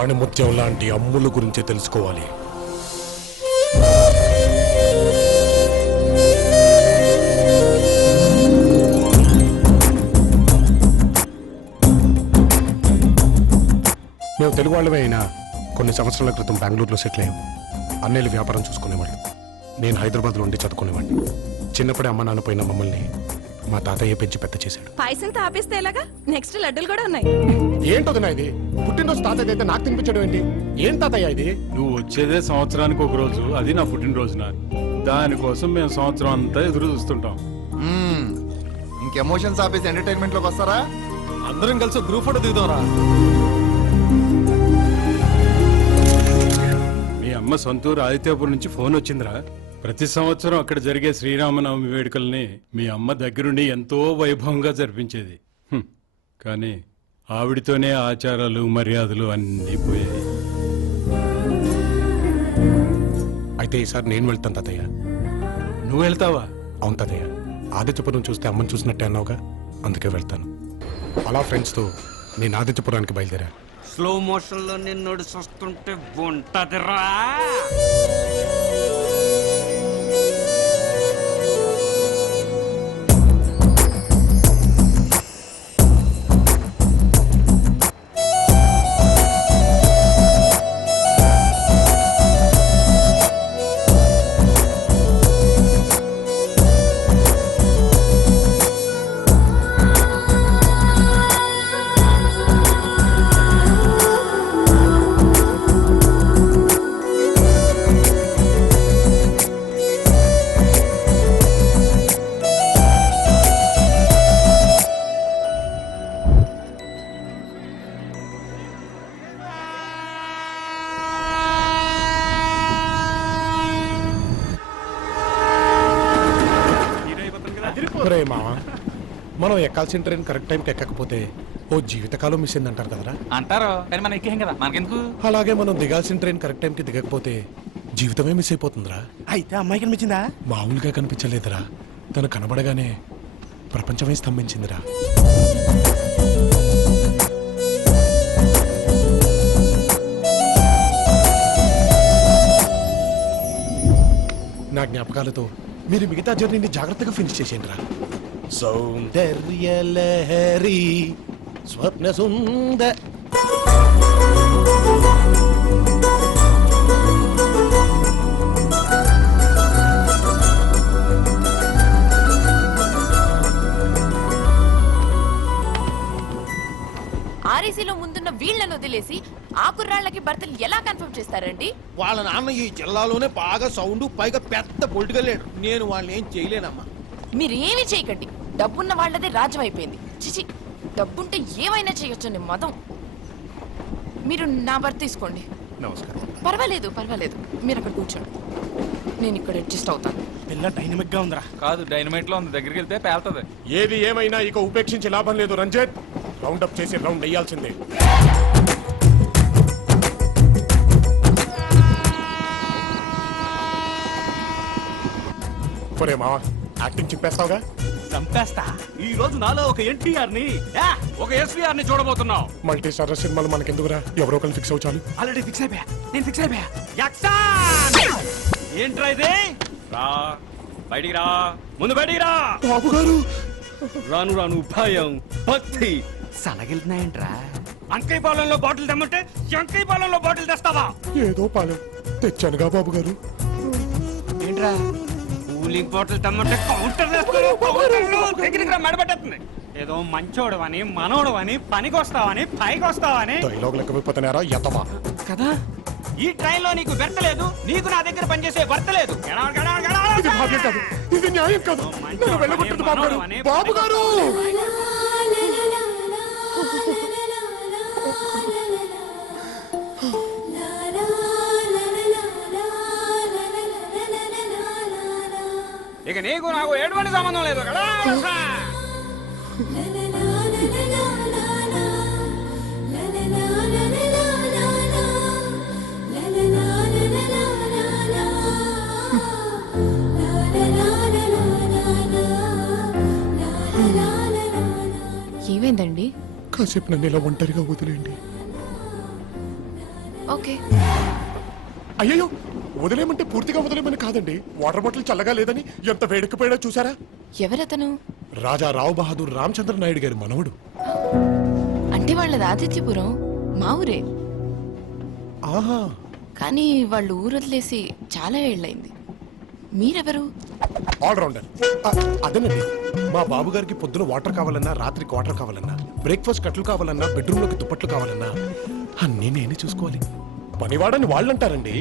ఆణిముత్యం లాంటి అమ్ముల గురించి తెలుసుకోవాలి. మేము తెలుగు వాళ్ళమే అయినా కొన్ని సంవత్సరాల క్రితం బెంగళూరులో సెటిల్ అయ్యాం. అన్నయ్యలు వ్యాపారం చూసుకునేవాళ్ళు, నేను హైదరాబాద్లో ఉండి చదువుకునేవాడిని. చిన్నప్పుడే అమ్మ నాన్న పోయిన మమ్మల్ని మా తాతయ్య పెంచి పెద్ద చేశాడు. పాయసం తాపిస్తే ఎలాగా? నెక్స్ట్ లడ్డూలు కూడా ఉన్నాయి. ఏంటోదినా ఇది? పుట్టినరోజు తాతయ్య అయితే నాకు తినిపించడం ఏంటి? ఏం తాతయ్య ఇది? నువ్వు వచ్చేదే సంవత్సరానికి ఒక రోజు, అది నా పుట్టినరోజున. దానికోసం మేము సంవత్సరం అంతా ఎదురు చూస్తుంటాం. ఇంకెమోషన్స్ ఆపేసి ఎంటర్టైన్మెంట్ లోకి వస్తారా? అందరం కలిసి గ్రూప్ ఫోటో దిగుదాంరా. మీ అమ్మ సొంతూరు ఆదిత్యపురం నుంచి ఫోన్ వచ్చిందిరా. ప్రతి సంవత్సరం అక్కడ జరిగే శ్రీరామనవమి వేడుకల్ని మీ అమ్మ దగ్గరుండి ఎంతో వైభవంగా జరిపించేది. కానీ ఆవిడితోనే ఆచారాలు మర్యాదలు అన్నీ పోయాయి. అయితే ఈసారి నేను వెళ్తాను తాతయ్య. నువ్వు వెళ్తావా? అవును తాతయ్య, ఆదిత్యపురం చూస్తే అమ్మని చూసినట్టే అన్నావుగా, అందుకే వెళ్తాను. అలా ఫ్రెండ్స్తో నేను ఆదిత్యపురానికి బయలుదేరా. స్లో మోషన్ లో నిన్ను చూస్తుంటే ఉంటదిరా. మనం ఎక్కాల్సిన ట్రైన్ కరెక్ట్ టైంకి ఎక్కకపోతే ఓ జీవితకాలం మిస్ అయిందంటారు కదరా. అంటారు కానీ మనం ఎక్కేం కదా, మనకెందుకు? అలాగే మనం దిగాల్సిన ట్రైన్ కరెక్ట్ టైంకి దిగకపోతే జీవితమే మిస్ అయిపోతుందిరా. అయితే అమ్మాయి కనిపించిందా? మామూలుగా కనిపించలేదురా, తను కనబడగానే ప్రపంచమే స్తంభించిందిరా. నా జ్ఞాపకాలతో మీరు మిగతా జర్నీని జాగ్రత్తగా ఫినిష్ చేసేయండి రా. సౌందర్యలహరి స్వప్న సుందర. ఆర్ఈసీలో ముందున్న వీళ్లను వదిలేసి ఆ కుర్రాళ్ళకి భర్తలు ఎలా కన్ఫర్మ్ చేస్తారండి? వాళ్ళ నాన్న ఈ జిల్లాలోనే బాగా సౌండ్, పైగా పెద్ద పొలిటికల్ లీడర్. నేను వాళ్ళని ఏం చేయలేనమ్మా. మీరు ఏమీ చేయకండి, డబ్బున్న వాళ్ళదే రాజ్యం అయిపోయింది. చిచి, డబ్బుంటే ఏమైనా చేయొచ్చండి మదం. మీరు నా భర్త తీసుకోండి. నమస్కారం. పర్వాలేదు పర్వాలేదు, మీరు అక్కడ కూర్చోండి, నేను ఇక్కడ అడ్జస్ట్ అవుతాను. పిల్ల డైనమిక్ గా ఉందిరా. కాదు, డైనమైట్ లో ఉంది, దగ్గరికి వెళ్తే పేలుతుంది. ఏది ఏమైనా ఇక ఉపేక్షించే లాభం లేదు రంజిత్. రౌండ్ అప్ చేసి రౌండ్ వేయాల్సిందే. ఒరే మావా, యాక్టింగ్ చెప్పేస్తావుగా? చంపేస్తా. ఈ రోజు నాలో ఒక ఎన్టీఆర్ ని, ఒక ఎస్వీఆర్ ని చూడబోతున్నావు. మల్టీ స్టార్ సినిమాలు మనకెందుకురా, ఎవరో ఒకరు ఫిక్స్ అవ్వాలి. ఆల్రెడీ ఫిక్స్ అయిపోయా, నేను ఫిక్స్ అయిపోయా. ఏంట్రా ఇది? రా బయటికి రా, ముందు బయటికి రా. బాబు గారు, రాను రాను భయం భక్తి సనగిలుతున్నాయంట్రా. అంకయ్య పాలెంలో బాటిల్ తెమ్మంటే శంకయ్య పాలెంలో బాటిల్ తెస్తావా? ఏదో పాలెం తెచ్చానుగా బాబు గారు. ఏంట్రా? కూలింగ్ బాటిల్ తెమ్మంటే కౌంటర్ దగ్గరికి రా, మెడబెట్టేస్తుంది. ఏదో మంచోడు అని, మనోడు అని, పనికి వస్తావని, పైకి వస్తావని. డైలాగ్ లెక్క విప్పతనారా యతమా కదా. ఈ ట్రైన్ లో నీకు బెర్తలేదు, నీకు నా దగ్గర పనిచేసే భర్తలేదు. ఇది భాగ్యం కాదు, ఇది న్యాయం కాదు. నన్ను వెళ్ళగొట్టదు బాబు గారు. బాబు గారు, ఇక నీకు నాకు ఎటువంటి సంబంధం లేదు కదా. ఏమైందండి? కాసేపు నన్ను ఇలా ఒంటరిగా వదిలేండి. ఓకే. అయ్యో వదిలేమంటే పూర్తిగా వదిలేమని కాదండి. వాటర్ బాటిల్ చల్లగా లేదని ఎంత వేడెక్కిపోయాడో చూసారా? ఎవరతను? రాజా రావ్ బహదూర్ రామచంద్ర నాయుడు గారి మనవడు. అంటే వాళ్ళది ఆదిత్యపురం, మా ఊరే. ఆహా, కానీ వాళ్ళు ఊరు వదిలేసి చాలా ఏళ్ళైంది. మీరెవరు? ఆల్రౌండర్. అదేనండి, మా బాబు గారికి పొద్దున వాటర్ కావాలన్నా, రాత్రికి వాటర్ కావాలన్నా, బ్రేక్ఫాస్ట్ కట్లు కావాలన్నా, బెడ్రూమ్ లోకి దుప్పట్లు కావాలన్నా అన్నీ నేనే చూసుకోవాలి. పనివాడని వాళ్ళంటారండి,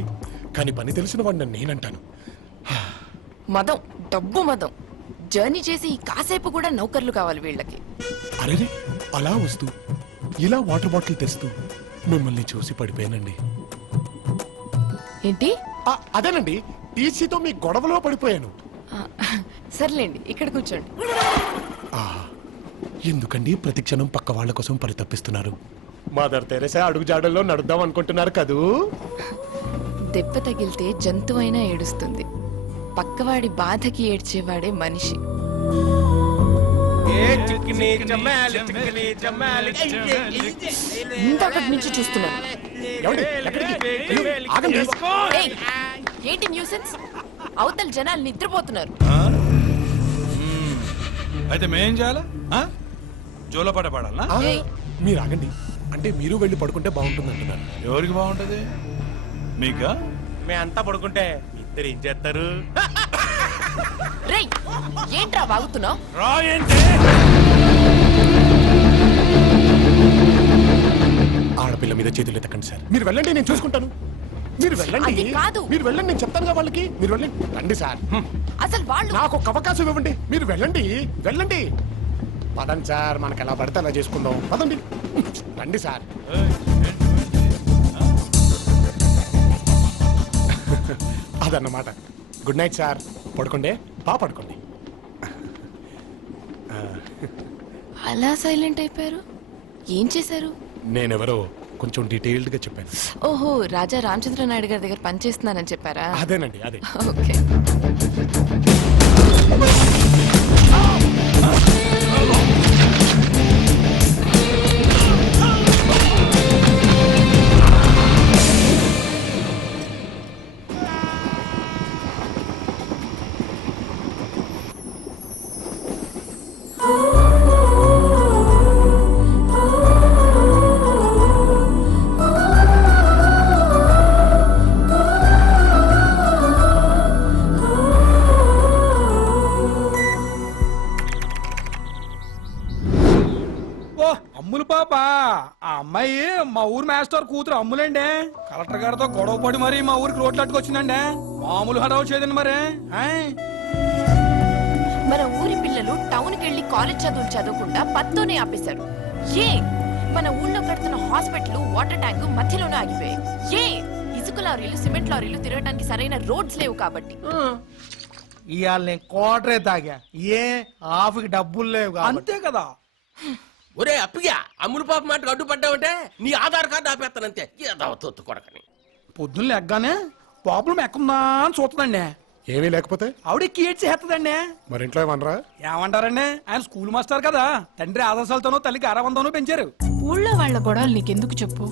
కానీ పని తెలిసిన వాడిని నేనంటాను. మదం, డబ్బు మదం. జర్నీ చేసి కాసేపు కూడా నౌకర్లు కావాలి వీళ్ళకి. అరే, అలా వస్తూ ఇలా వాటర్ బాటిల్ తెస్తూ మిమ్మల్ని చూసి పడిపోయానండి. ఏంటి? అదేనండి, టీసీతో మీ గొడవలో పడిపోయాను. ఆ, సర్లేండి, ఇక్కడ కూర్చోండి. ఎందుకండి ప్రతి క్షణం పక్క వాళ్ళ కోసం పరితపిస్తున్నారు? మదర్ తెరెసా అడుగు జాడల్లో నడుద్దాం అనుకుంటున్నారు కదూ? దెబ్బ తగిలితే జంతువైనా ఏడుస్తుంది, పక్కవాడి బాధకి ఏడ్చేవాడే మనిషి. ఇంతకటి నుంచి చూస్తున్నాను. ఏమండి, ఎక్కడికి? అయ్యో, ఆగండి. ఏయ్, ఏంటి న్యూసెన్స్? అవతల జనాలు నిద్రపోతున్నారు. అయితే మేం చేయాలా జోలపాట పాడాలనా? ఏయ్, మీరు ఆగండి. అంటే మీరు వెళ్ళి పడుకుంటే బాగుంటుంది అంటున్నారు. ఎవరికి బాగుంటది? మీకా? మేమంతా పడుకుంటే ఇద్దరు ఏం చేస్తారు? రేయ్, ఏంట్రా వాగుతున్నావు? రా ఏంటి? ఆడపిల్ల మీద చేతులు ఎత్తకండి సార్. మీరు వెళ్ళండి, నేను చూసుకుంటాను. మీరు వెళ్ళండి. అది కాదు. మీరు వెళ్ళండి, నేను చెప్తానుగా వాళ్ళకి. మీరు వెళ్ళండి. రండి సార్, అసలు వాళ్ళు నాకు ఒక అవకాశం ఇవ్వండి. మీరు వెళ్ళండి, వెళ్ళండి. పదండి సార్, మనకు ఎలా పడితే అలా చేసుకుందాం. పదండి, రండి సార్. అదన్నమాట. Good night sir. పడుకోండి, పడుకోండి. అలా సైలెంట్ అయిపోయారు. ఏం చేశారు? నేనెవరో కొంచెం డీటెయిల్డ్ గా చెప్పాను. ఓహో, రాజా రామచంద్ర నాయుడు గారి దగ్గర పనిచేస్తున్నానని చెప్పారా? అదేనండి, అదే. ఓకే. ఓ అమ్ములు పాప, ఆ అమ్మాయి మా ఊరు మాస్టర్ కూతురు అమ్ములండి. కలెక్టర్ గారితో గొడవ పడి మరి మా ఊరికి రోడ్లు అట్టుకొచ్చిందండి. మామూలు హడావు చేయదండి మరి. మన ఊరి పిల్లలు టౌన్కి వెళ్ళి కాలేజ్ చదువులు చదవకుండా పత్తోనే ఆపేశారు. ఏ మన ఊళ్ళో కడుతున్న హాస్పిటల్, వాటర్ ట్యాంక్ మధ్యలోనే ఆగిపోయాయి. ఏ ఇసుక లారీలు, సిమెంట్ లారీలు తిరగడానికి సరైన రోడ్స్ లేవు కాబట్టి. ఇవాళ నేను కోటరే తాగా. ఏ ఆఫ్కి డబ్బులు లేవు కాబట్టి. అంతే కదా. ఒరే అప్పిగా, అమ్ములు పాప మాటకు అడ్డుపడ్డావంటే నీ ఆధార్ కార్డు ఆపేస్తానంతే. ఏదో తొత్తు కొడకని. పొద్దున్న లెగ్గానే ప్రాబ్లం ఎక్కడుందా అని చూస్తుందండి. ఏమీ లేకపోతే ఆవిడ కీడ్చి చేస్తుందండి. మరి ఇంట్లో ఏమనరా? ఏమంటారండి, ఆయన స్కూల్ మాస్టర్ కదా, తండ్రి ఆదర్శాలతోనూ తల్లికి అరవంతోనూ పెంచారు. ఊళ్ళో వాళ్ళ గొడవలు నీకెందుకు చెప్పు?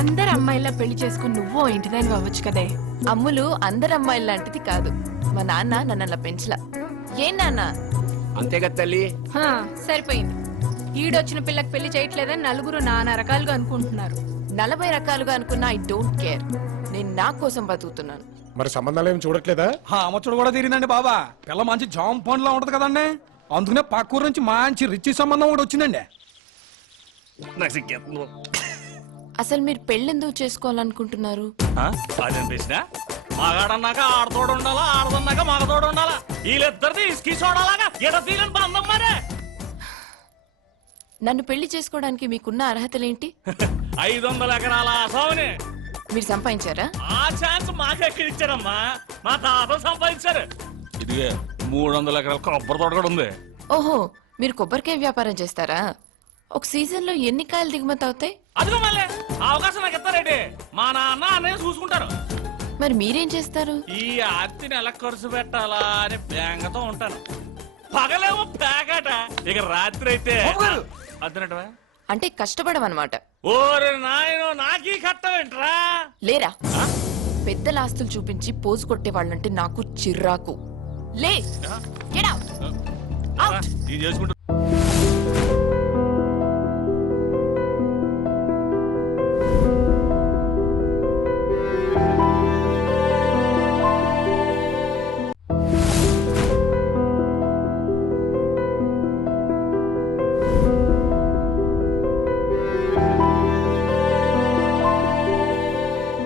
అందరు అమ్మాయిలా పెళ్లి చేసుకుని నువ్వు ఇంటిదాని అవ్వచ్చు కదే. అమ్ములు అందరు అమ్మాయిల లాంటిది కాదు. మా నాన్న నన్ను అలా పెంచలా. ఏం నాన్న? అంతే కదా తల్లి. హా, సరిపోయింది. ఈడొచ్చిన పిల్లకి పెళ్లి చేయట్లేదని నలుగురు నానా రకాలుగా అనుకుంటున్నారు. 40 రకాలుగా అనుకున్నా ఐ డోంట్ కేర్. నేను నా కోసం బతుకుతున్నాను. మరి సంబంధాలు ఏమి చూడట్లేదా? అమ్మచుడు కూడా తీరిందండి బాబా. పిల్ల మంచి జామ్ పండ్లా ఉంటది కదండి, అందుకనే పక్కూరు నుంచి మంచి రిచ్ సంబంధం కూడా వచ్చిందండి. అసలు మీరు పెళ్ళెందుకు చేసుకోవాలనుకుంటున్నారు? అదనిపించినా మగాడన్నాక ఆడతోడు ఉండాలా, ఆడదన్నాక మగతోడు ఉండాలా. వీళ్ళిద్దరిది ఇసుకి చూడాలాగా ఎడ తీలని బంధం మరే. నన్ను పెళ్లి చేసుకోవడానికి మీకున్న అర్హతలేంటి? 500 ఎకరాల ఆసావుని మీరు సంపాదించారా? ఆ ఛాన్స్ మాకెక్కడిచ్చారమ్మా, మా తాత సంపాదించారు. ఇదిగే 300 ఎకరాల కొబ్బరి తోట కూడా ఉంది. ఓహో, మీరు కొబ్బరికాయ వ్యాపారం చేస్తారా? ఒక సీజన్ లో ఎన్ని కాయలు దిగుమతి అవుతాయి? అదిగో మళ్ళీ అవకాశం నాకు ఇస్తారేంటి? మా నాన్న అన్నయ్య చూసుకుంటారు. మరి మీరేం చేస్తారు? ఈ ఆర్తిని ఎలా ఖర్చు పెట్టాలా అని బేంగతో ఉంటాను. పగలేమో పేకాట, ఇక రాత్రి అయితే అద్దనటవా అంటే కష్టపడమన్నమాట. ఓరే నాయనో, నాకీ కట్టవేంట్రా లేరా పెద్దల ఆస్తులు చూపించి పోజు కొట్టే వాళ్ళంటే నాకు చిర్రాకు లే Get out. Out. ఇది చేసుకుంటూ